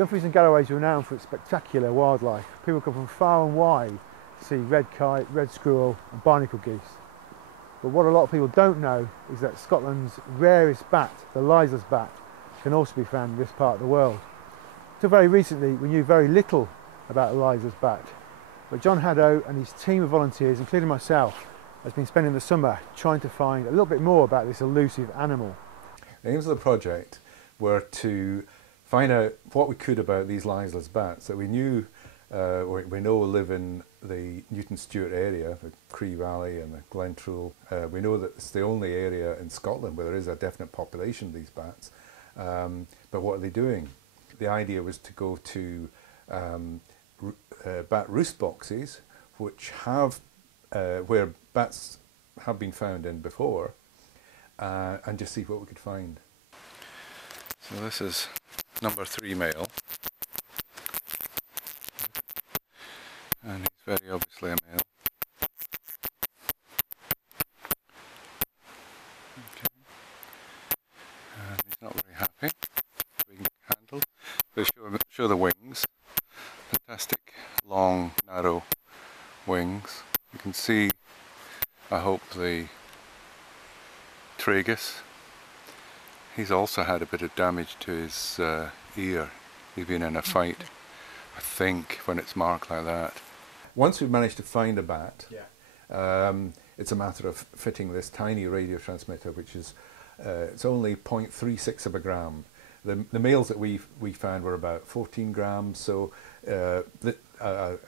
Dumfries and Galloway is renowned for its spectacular wildlife. People come from far and wide to see red kite, red squirrel and barnacle geese. But what a lot of people don't know is that Scotland's rarest bat, the Leisler's bat, can also be found in this part of the world. Until very recently we knew very little about the Leisler's bat, but John Haddow and his team of volunteers, including myself, has been spending the summer trying to find a little bit more about this elusive animal. The aims of the project were to find out what we could about these Leisler's bats that we knew, we know live in the Newton Stewart area, the Cree Valley and the Glentrool. We know that it's the only area in Scotland where there is a definite population of these bats. But what are they doing? The idea was to go to bat roost boxes, which have where bats have been found in before, and just see what we could find. So this is number 3 male, and he's very obviously a male. Okay. And he's not very happy being handled. They show the wings, fantastic long narrow wings. You can see, I hope, the tragus. He's also had a bit of damage to his ear. He's been in a fight, I think, when it's marked like that. Once we've managed to find a bat, it's a matter of fitting this tiny radio transmitter, which is it's only 0.36 of a gram. The males that we found were about 14 grams, so a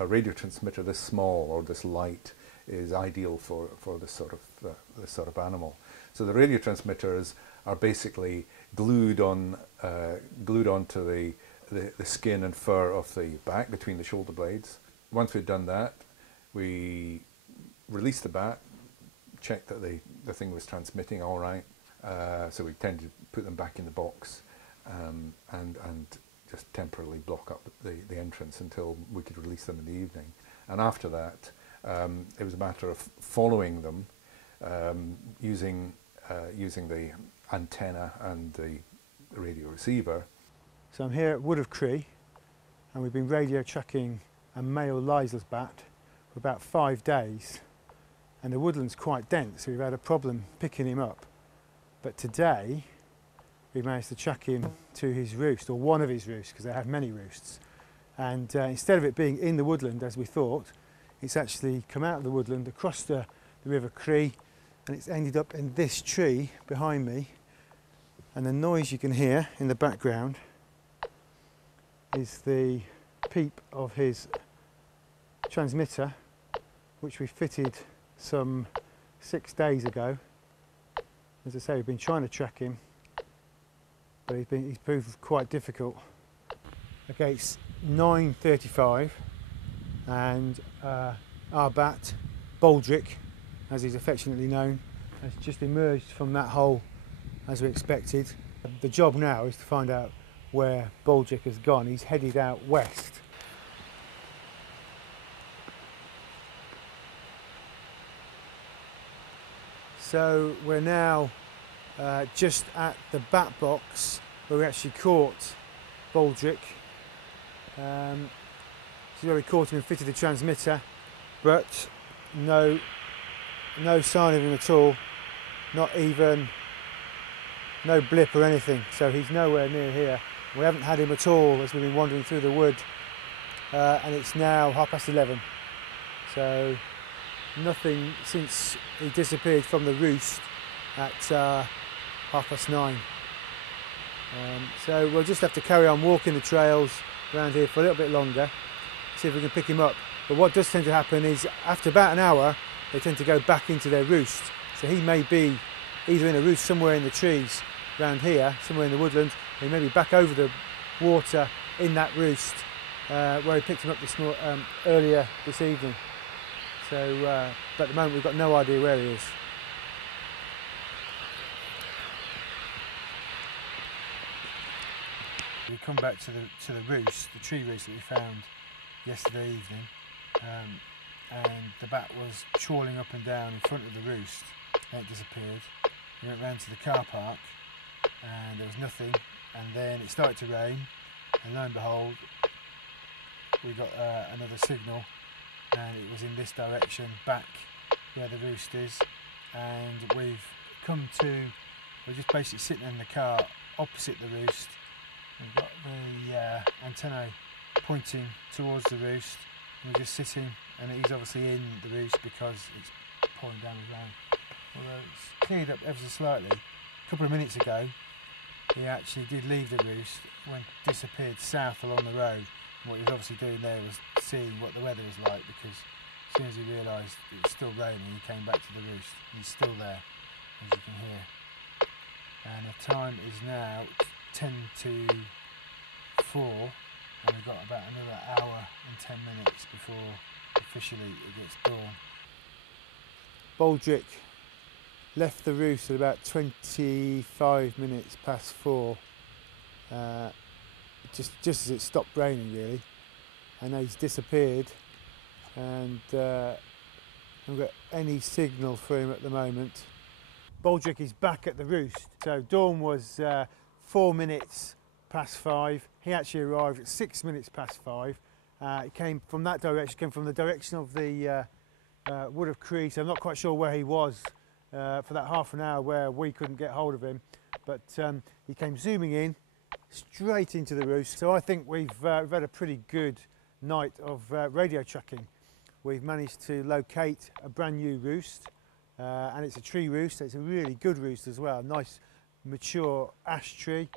radio transmitter this small or this light is ideal for this sort of animal. So the radio transmitters are basically glued onto the skin and fur of the back between the shoulder blades. Once we'd done that, we released the bat, checked that the thing was transmitting all right. So we tended to put them back in the box and just temporarily block up the entrance until we could release them in the evening. And after that, it was a matter of following them using the antenna and the radio receiver. So I'm here at Wood of Cree, and we've been radio tracking a male Leisler's bat for about 5 days, and the woodland's quite dense, so we've had a problem picking him up. But today we managed to track him to his roost, or one of his roosts, because they have many roosts. And instead of it being in the woodland as we thought, it's actually come out of the woodland across the River Cree, and it's ended up in this tree behind me. And the noise you can hear in the background is the peep of his transmitter, which we fitted some 6 days ago. As I say, we've been trying to track him, but he's proved quite difficult. Okay, it's 9:35, and our bat, Baldric, as he's affectionately known, has just emerged from that hole as we expected. The job now is to find out where Baldric has gone. He's headed out west. So we're now just at the bat box where we actually caught Baldric. This is where we caught him and fitted the transmitter, but no sign of him at all, not even no blip or anything, so he's nowhere near here. We haven't had him at all as we've been wandering through the wood, and it's now 11:30, so nothing since he disappeared from the roost at 9:30. So we'll just have to carry on walking the trails around here for a little bit longer, see if we can pick him up. But what does tend to happen is after about an hour they tend to go back into their roost, so he may be either in a roost somewhere in the trees around here, somewhere in the woodland, or he may be back over the water in that roost where he picked him up earlier this evening. So but at the moment we've got no idea where he is. We come back to the roost, the tree roost that we found yesterday evening, and the bat was trawling up and down in front of the roost, and it disappeared. We went round to the car park and there was nothing, and then it started to rain, and lo and behold, we got another signal, and it was in this direction, back where the roost is, and we're just basically sitting in the car opposite the roost. We've got the antennae pointing towards the roost, and we're just sitting, and he's obviously in the roost because it's pouring down the ground. Although it's cleared up ever so slightly. A couple of minutes ago he actually did leave the roost, disappeared south along the road, and what he was obviously doing there was seeing what the weather was like, because as soon as he realised it was still raining, he came back to the roost. He's still there, as you can hear. And the time is now 10 to 4, and we've got about another hour and 10 minutes before officially it gets dawn. Baldrick left the roost at about 25 minutes past 4, just as it stopped raining really, and he's disappeared, and I haven't got any signal for him at the moment. Baldrick is back at the roost. So dawn was 4 minutes past 5. He actually arrived at 6 minutes past 5. He came from that direction, came from the direction of the Wood of Cree. So I'm not quite sure where he was for that half an hour where we couldn't get hold of him. But he came zooming in straight into the roost. So I think we've had a pretty good night of radio tracking. We've managed to locate a brand new roost. And it's a tree roost, so it's a really good roost as well, nice mature ash tree,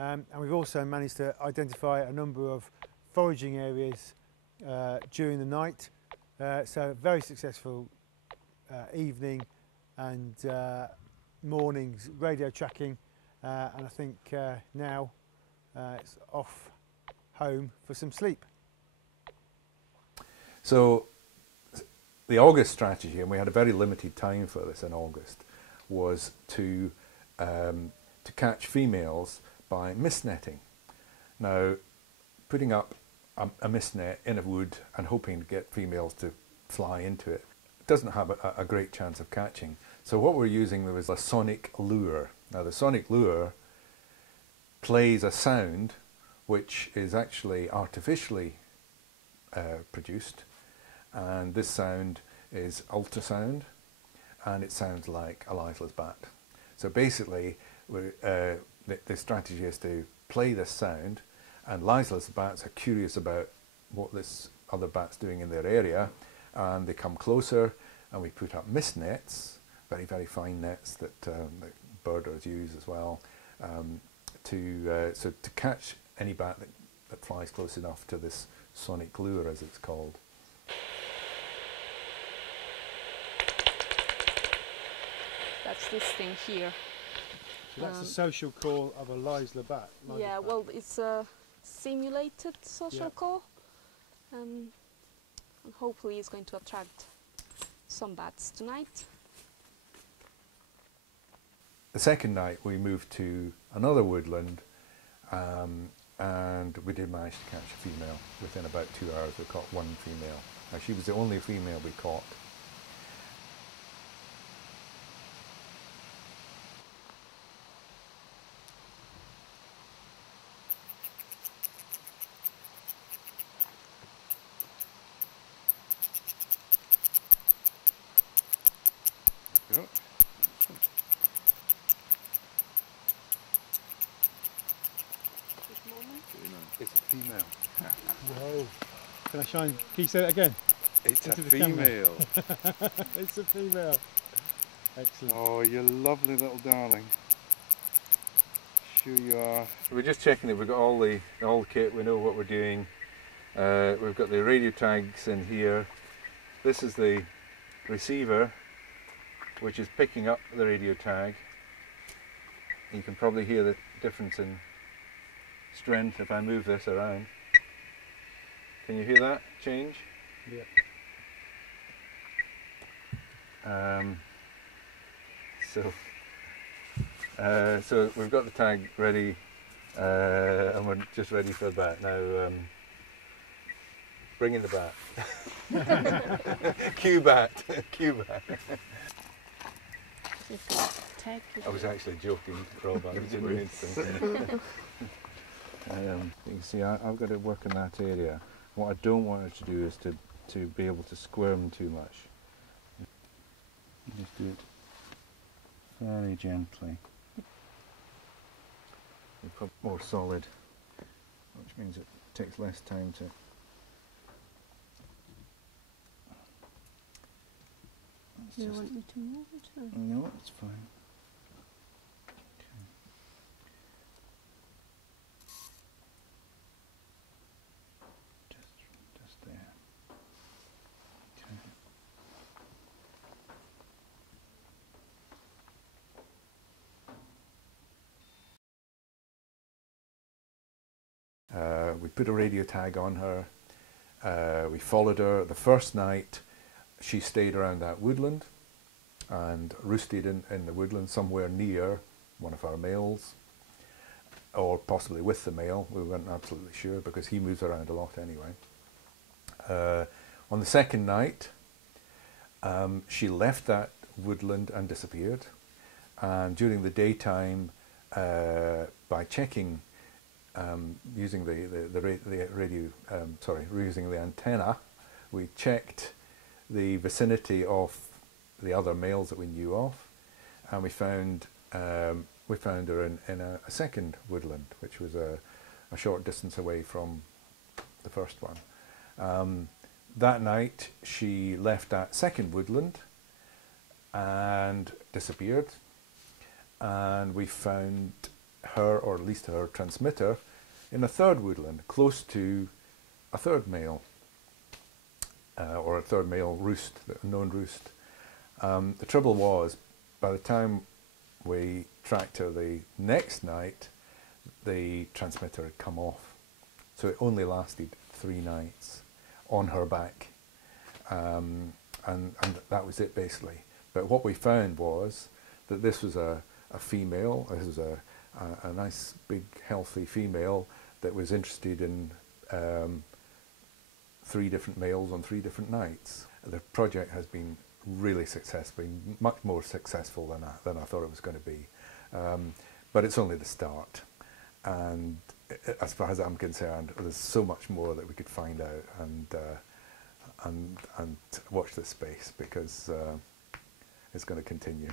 and we've also managed to identify a number of foraging areas during the night, so very successful evening and morning's radio tracking, and I think now it's off home for some sleep. So the August strategy, and we had a very limited time for this in August, was to catch females by mist netting. Now, putting up a mist net in a wood and hoping to get females to fly into it doesn't have a great chance of catching. So what we're using was a sonic lure. Now the sonic lure plays a sound which is actually artificially produced, and this sound is ultrasound, and it sounds like a Leisler's bat. So basically the strategy is to play this sound, and Leisler's bats are curious about what this other bat's doing in their area, and they come closer, and we put up mist nets, very, very fine nets that birders use as well, to catch any bat that flies close enough to this sonic lure, as it's called. That's this thing here. So that's the social call of a Leisler bat. Yeah, well, it's a simulated social call, and hopefully it's going to attract some bats tonight. The second night we moved to another woodland, and we did manage to catch a female. Within about 2 hours we caught one female. Now she was the only female we caught. Yep. It's a female. Whoa. Can I shine? Can you say that again? It's a female. It's a female. Excellent. Oh, you lovely little darling. Sure you are. We're just checking that we've got all the kit, we know what we're doing. We've got the radio tags in here. This is the receiver, which is picking up the radio tag. You can probably hear the difference in strength if I move this around. Can you hear that change? Yeah. So we've got the tag ready, and we're just ready for that now. Bring in the bat. Cue bat. Cue bat. I was actually joking, Rob. I didn't mean to. You can see I've got to work in that area. What I don't want her to do is to be able to squirm too much. Just do it very gently. You put more solid, which means it takes less time to. Do you want me to move it? Or? No, it's fine. Just there. Okay. We put a radio tag on her. We followed her. The first night she stayed around that woodland and roosted in the woodland somewhere near one of our males, or possibly with the male. We weren't absolutely sure because he moves around a lot anyway. On the second night, she left that woodland and disappeared. And during the daytime, by checking, using the radio, using the antenna, we checked the vicinity of the other males that we knew of, and we found her in a second woodland, which was a short distance away from the first one. That night she left that second woodland and disappeared, and we found her, or at least her transmitter, in a third woodland, close to a third male, or a third male roost, a known roost. The trouble was, by the time we tracked her the next night, the transmitter had come off. So it only lasted 3 nights on her back. And that was it, basically. But what we found was that this was a female. This was a nice, big, healthy female that was interested in 3 different males on 3 different nights. The project has been really successful, much more successful than I thought it was going to be. But it's only the start. And as far as I'm concerned, there's so much more that we could find out, and watch this space, because it's going to continue.